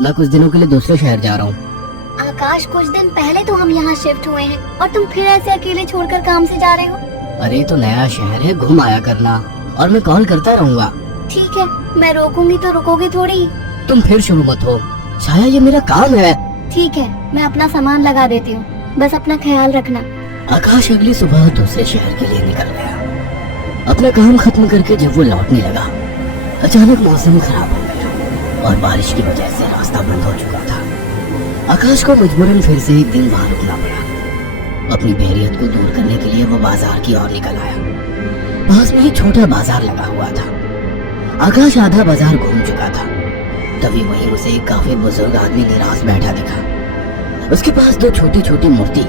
मैं कुछ दिनों के लिए दूसरे शहर जा रहा हूँ। आकाश, कुछ दिन पहले तो हम यहाँ शिफ्ट हुए हैं और तुम फिर ऐसे अकेले छोड़कर काम से जा रहे हो। अरे तो नया शहर है, घूम आया करना, और मैं कॉल करता रहूंगा। ठीक है, मैं रोकूंगी तो रुकोगे थोड़ी। तुम फिर शुरू मत हो छाया, ये मेरा काम है। ठीक है, मैं अपना सामान लगा देती हूँ, बस अपना ख्याल रखना। आकाश अगली सुबह दूसरे शहर के लिए निकल गया। अपना काम खत्म करके जब वो लौटने लगा, अचानक मौसम खराब हो गया और बारिश की वजह से रास्ता बंद हो चुका था। आकाश को मजबूरन फिर से एक दिन वहां रुकना पड़ा। अपनी बोरियत को दूर करने के लिए वो बाजार की ओर निकल आया। पास में ही छोटा बाजार लगा हुआ था। आकाश आधा बाजार घूम चुका था, तभी वहीं उसे एक काफी बुजुर्ग आदमी निराश बैठा दिखा। उसके पास दो छोटी छोटी मूर्ति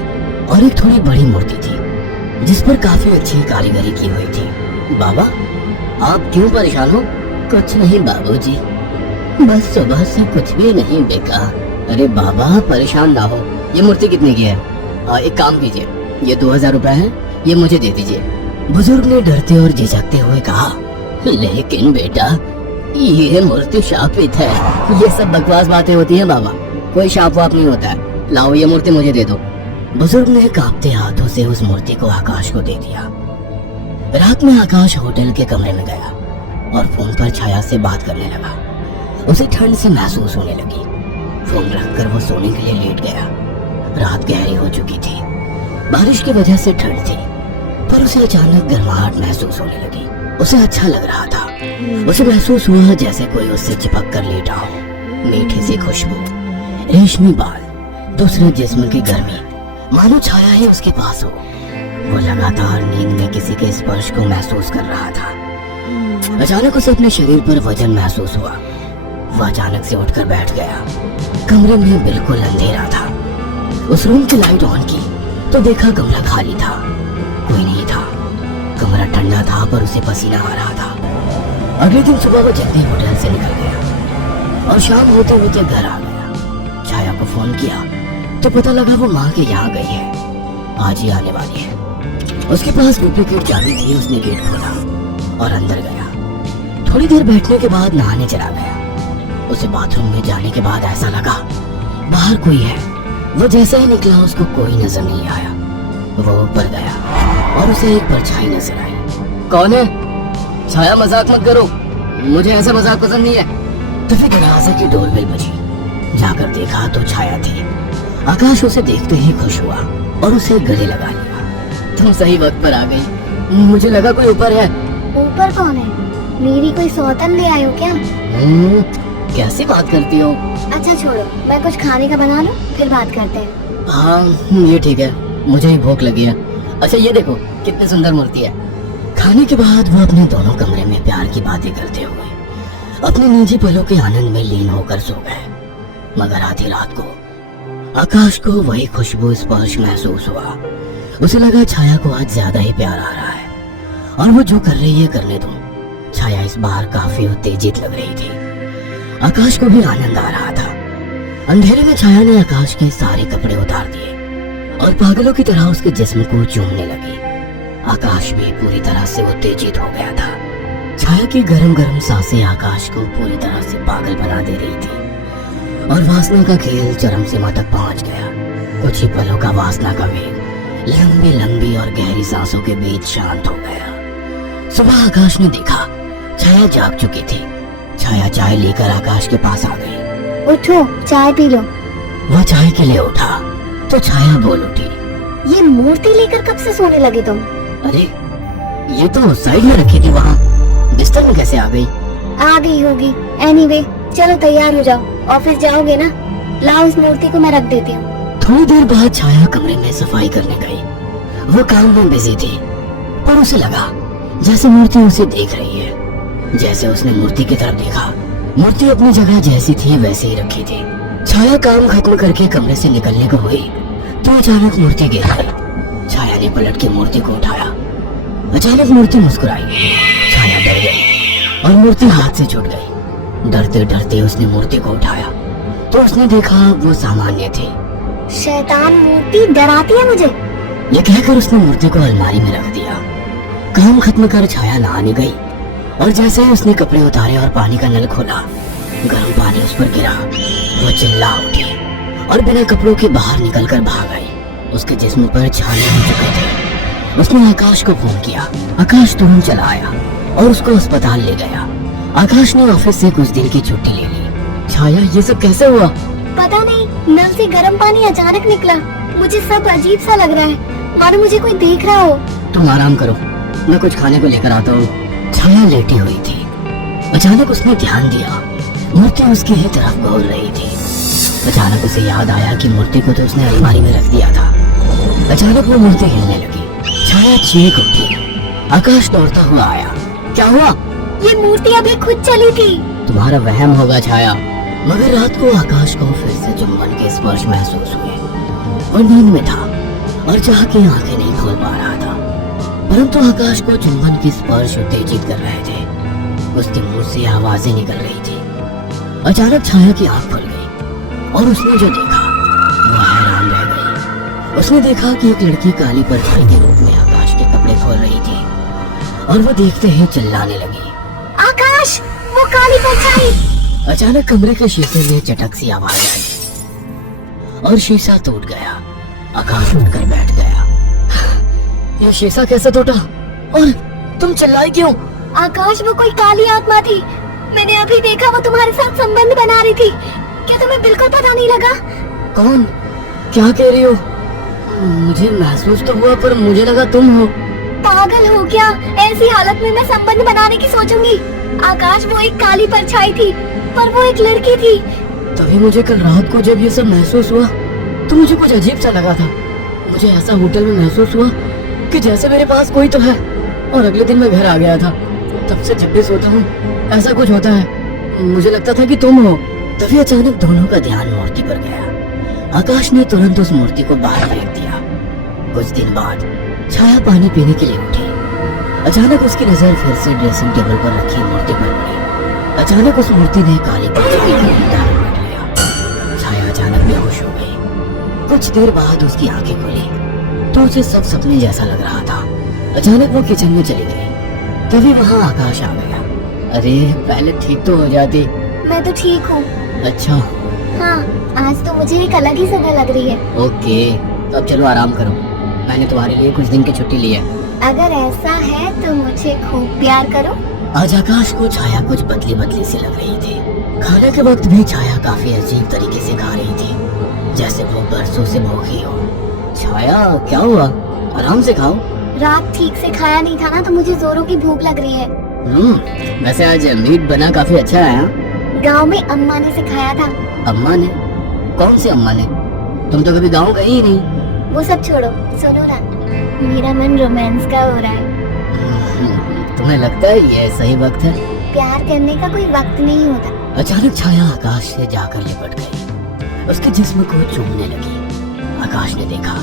और एक थोड़ी बड़ी मूर्ति थी, जिस पर काफी अच्छी कारीगरी की हुई थी। बाबा, आप क्यों परेशान हो? कुछ नहीं बाबूजी, बस सुबह से कुछ भी नहीं बिका। अरे बाबा, परेशान ना हो। ये मूर्ति कितने की है? एक काम कीजिए, ये 2000 रुपए है, ये मुझे दे दीजिए। बुजुर्ग ने डरते और झिझकते हुए कहा, लेकिन बेटा, ये मूर्ति शापित है। ये सब बकवास बातें होती हैं बाबा, कोई शाप वाप नहीं होता है। लाओ, ये मूर्ति मुझे दे दो। बुजुर्ग ने कांपते हाथों से उस मूर्ति को आकाश को दे दिया। रात में आकाश होटल के कमरे में गया और फोन पर छाया से बात करने लगा। उसे ठंड से महसूस होने लगी। फोन रखकर वो सोने के लिए लेट गया। रात गहरी हो चुकी थी, बारिश की वजह से ठंड थी, पर उसे अचानक गर्माहट महसूस होने लगी। उसे अच्छा लग रहा था। उसे महसूस हुआ जैसे कोई उससे चिपक कर लेटा हो। मीठी सी खुशबू, रेशमी बाल, दूसरे जिस्म की गर्मी, मानो छाया ही उसके पास हो। वो लगातार नींद में किसी के स्पर्श को महसूस कर रहा था। अचानक उसे अपने शरीर पर वजन महसूस हुआ। वह अचानक से उठकर बैठ गया। कमरे में बिल्कुल अंधेरा था। उस रूम की लाइट ऑन की तो देखा कमरा खाली था, कोई नहीं था। कमरा ठंडा था पर उसे पसीना आ रहा था। अगले दिन सुबह वो जल्दी होटल से निकल गया और शाम होते होते घर आ गया। छाया को फोन किया तो पता लगा वो माँ के यहाँ गई है, आज ही आने वाली है। उसके पास डुप्लीकेट चाबी थी। उसने गेट खोला और अंदर गया। थोड़ी देर बैठने के बाद नहाने चला गया। उसे बाथरूम में जाने के बाद ऐसा लगा बाहर कोई है। वो जैसे ही निकला उसको कोई नजर नहीं आया। वो ऊपर गया और उसे एक परछाई नजर आई। कौन है? छाया, मजाक मत करो, मुझे ऐसा मजाक पसंद नहीं है। तो फिर दरवाजे की डोरबेल बजी। जाकर देखा तो छाया थी। आकाश उसे देखते ही खुश हुआ और उसे गले लगा लिया। तुम सही वक्त पर आ गई, मुझे लगा कोई ऊपर है। ऊपर कौन है? मेरी कोई सौतन ले आयो क्या? कैसी बात करती हो? अच्छा छोड़ो, मैं कुछ खाने का बना लूं, फिर बात करते हैं। हाँ ये ठीक है, मुझे ही भूख लगी है। अच्छा ये देखो कितनी सुंदर मूर्ति है। खाने के बाद वो अपने दोनों कमरे में प्यार की बातें करते हुए अपने निजी पलों के आनंद में लीन होकर सो गए। मगर आधी रात को आकाश को वही खुशबू स्पर्श महसूस हुआ। उसे लगा छाया को आज ज्यादा ही प्यार आ रहा है और वो जो कर रही है करने दो। छाया इस बार काफी उत्तेजित लग रही थी। आकाश को भी आनंद आ रहा था। अंधेरे में छाया ने आकाश के सारे कपड़े उतार दिए और पागलों की तरह उसके जिस्म को चूमने लगी। आकाश भी पूरी तरह से उत्तेजित हो गया था। छाया की गरम गरम सांसें आकाश को पूरी तरह से पागल बना दे रही थी और वासना का खेल चरम सीमा तक पहुंच गया। कुछ ही पलों का वासना का वेग लंबी लंबी और गहरी सांसों के बीच शांत हो गया। सुबह आकाश ने देखा छाया जाग चुकी थी। छाया चाय लेकर आकाश के पास आ गई। उठो, चाय पी लो। वह चाय के लिए उठा तो छाया बोल उठी, ये मूर्ति लेकर कब से सोने लगे तुम? अरे ये तो साइड में रखी थी, वहाँ बिस्तर में कैसे आ गई? आ गई होगी। एनीवे, चलो तैयार हो जाओ, ऑफिस जाओगे ना? लाओ इस मूर्ति को मैं रख देती हूँ। थोड़ी देर बाद छाया कमरे में सफाई करने गई। वो काम में बिजी थी पर उसे लगा जैसे मूर्ति उसे देख रही है। जैसे उसने मूर्ति की तरफ देखा, मूर्ति अपनी जगह जैसी थी वैसे ही रखी थी। छाया काम खत्म करके कमरे से निकलने को हुई तो अचानक मूर्ति गिर गई। छाया ने पलट के मूर्ति को उठाया। अचानक मूर्ति मुस्कुराई। छाया डर गई और मूर्ति हाथ से छूट गई। डरते डरते उसने मूर्ति को उठाया तो उसने देखा वो सामान्य थी। शैतान मूर्ति, डराती है मुझे। ये कहकर उसने मूर्ति को अलमारी में रख दिया। काम खत्म कर छाया नहाने गई और जैसे ही उसने कपड़े उतारे और पानी का नल खोला, गर्म पानी उस पर गिरा। वो चिल्ला उठी और बिना कपड़ों के बाहर निकलकर भाग आई। उसके जिस्म पर छाले हो चुके थे। उसने आकाश को फोन किया। आकाश तुरंत चला आया और उसको अस्पताल ले गया। आकाश ने ऑफिस से कुछ दिन की छुट्टी ले ली। छाया, ये सब कैसे हुआ? पता नहीं, नल से गर्म पानी अचानक निकला। मुझे सब अजीब सा लग रहा है, मानो मुझे कोई देख रहा हो। तुम आराम करो, मैं कुछ खाने को लेकर आता हूँ। छाया लेटी हुई थी। अचानक उसने ध्यान दिया, मूर्ति उसकी ही तरफ घूर रही थी। अचानक उसे याद आया कि मूर्ति को तो उसने अलमारी में रख दिया था। अचानक वो मूर्ति हिलने लगी। छाया चीख उठी। आकाश दौड़ता हुआ आया। क्या हुआ? ये मूर्ति अभी खुद चली थी। तुम्हारा वहम होगा छाया। मगर रात को आकाश को फिर से चुंबन के स्पर्श महसूस हुए। और नींद में था और चाह के आंखें नहीं खोल पा रहा था, परंतु आकाश को चुंबन के स्पर्श उत्तेजित कर रहे थे। उसके मुंह से आवाजें निकल रही थी। अचानक छाया की आंख खुल गई और उसने जो देखा वो हैरान रह गई। उसने देखा कि एक लड़की काली परछाई के रूप में आकाश के कपड़े खोल रही थी और वो देखते ही चिल्लाने लगी। आकाश, वो काली परछाई! अचानक कमरे के शीशे में चटक सी आवाज आई और शीशा टूट गया। आकाश उठकर बैठ गया। ये शीशा कैसे टूटा? और तुम चिल्लाई क्यों? आकाश, वो कोई काली आत्मा थी। मैंने अभी देखा, वो तुम्हारे साथ संबंध बना रही थी। क्या तुम्हें बिल्कुल पता नहीं लगा? कौन? क्या कह रही हो? मुझे महसूस तो हुआ, पर मुझे लगा तुम हो। पागल हो क्या? ऐसी हालत में मैं संबंध बनाने की सोचूंगी? आकाश, वो एक काली परछाई थी, पर वो एक लड़की थी। तभी मुझे कल रात को जब ये सब महसूस हुआ तो मुझे कुछ अजीब सा लगा था। मुझे ऐसा होटल में महसूस हुआ कि जैसे मेरे पास कोई तो है। और अगले दिन मैं घर आ गया था। तब से जब भी सोता हूँ ऐसा कुछ होता है। मुझे लगता था कि तुम हो। तभी अचानक दोनों का ध्यान मूर्ति पर गया। आकाश ने तुरंत उस मूर्ति को बाहर फेंक दिया। कुछ दिन बाद छाया पानी पीने के लिए उठी। अचानक उसकी नजर फिर से ड्रेसिंग टेबल पर रखी मूर्ति पर पड़ी। अचानक उस मूर्ति ने काली परछाई का धारण कर लिया। छाया अचानक बेहोश हो गई। कुछ देर बाद उसकी आंखें खुली तो उसे सब सपने जैसा लग रहा था। अचानक वो किचन में चली गई। तभी वहाँ आकाश आ गया। अरे, पहले ठीक तो हो जाती। मैं तो ठीक हूँ। अच्छा। हाँ, आज तो मुझे एक अलग ही सुबह लग रही है। ओके, तो अब चलो आराम करो। मैंने तुम्हारे लिए कुछ दिन की छुट्टी ली है। अगर ऐसा है तो मुझे खूब प्यार करो। आज आकाश को छाया कुछ बदली बदली सी लग रही थी। खाने के वक्त भी छाया काफी अजीब तरीके से खा रही थी, जैसे वो बरसों से भूखी हो। छाया, क्या हुआ? आराम से खाओ। रात ठीक से खाया नहीं था ना, तो मुझे जोरों की भूख लग रही है। वैसे आज मीट बना काफी अच्छा है। हाँ? गांव में अम्मा ने सिखाया था। अम्मा ने? कौन सी अम्मा ने? तुम तो कभी गांव गई ही नहीं। वो सब छोड़ो, सुनो ना, मेरा मन रोमांस का हो रहा है। तुम्हें लगता है ये सही वक्त है? प्यार करने का कोई वक्त नहीं होता। अचानक छाया आकाश से जाकर लिपट गई। उसके जिस्म को चूमने लगी। आकाश ने देखा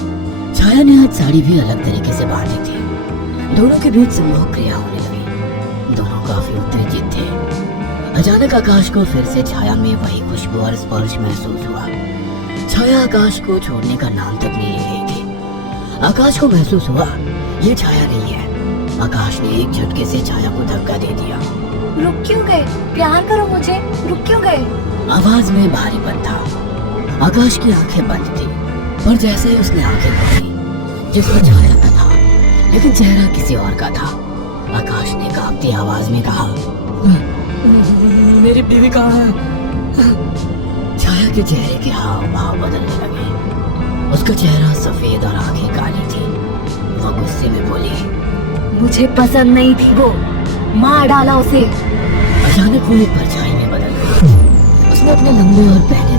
छाया ने आज साड़ी भी अलग तरीके से बांधी थी। दोनों के बीच संभोग क्रिया होने लगी। दोनों काफी उत्तेजित थे। अचानक आकाश को फिर से छाया में वही खुशबू और स्पर्श महसूस हुआ। छाया आकाश को छोड़ने का नाम तक नहीं ले रही थी। आकाश को महसूस हुआ ये छाया नहीं है। आकाश ने एक झटके से छाया को धक्का दे दिया। रुक क्यों गए? प्यार करो मुझे, रुक क्यों गए? आवाज में भारीपन था। आकाश की आंखें बंद थी, पर जैसे ही उसने आंखें खोली, जिसमें छाया का था लेकिन चेहरा किसी और का था। आकाश ने कांपती आवाज में कहा, मेरी बीवी कहाँ है? छाया के चेहरे के हाव भाव बदलने लगे। उसका चेहरा सफेद और आंखें काली थी। वो गुस्से में बोली, मुझे पसंद नहीं थी वो, मार डाला उसे। अचानक वो एक परछाई में बदल गई। उसने अपने लंबे और पहने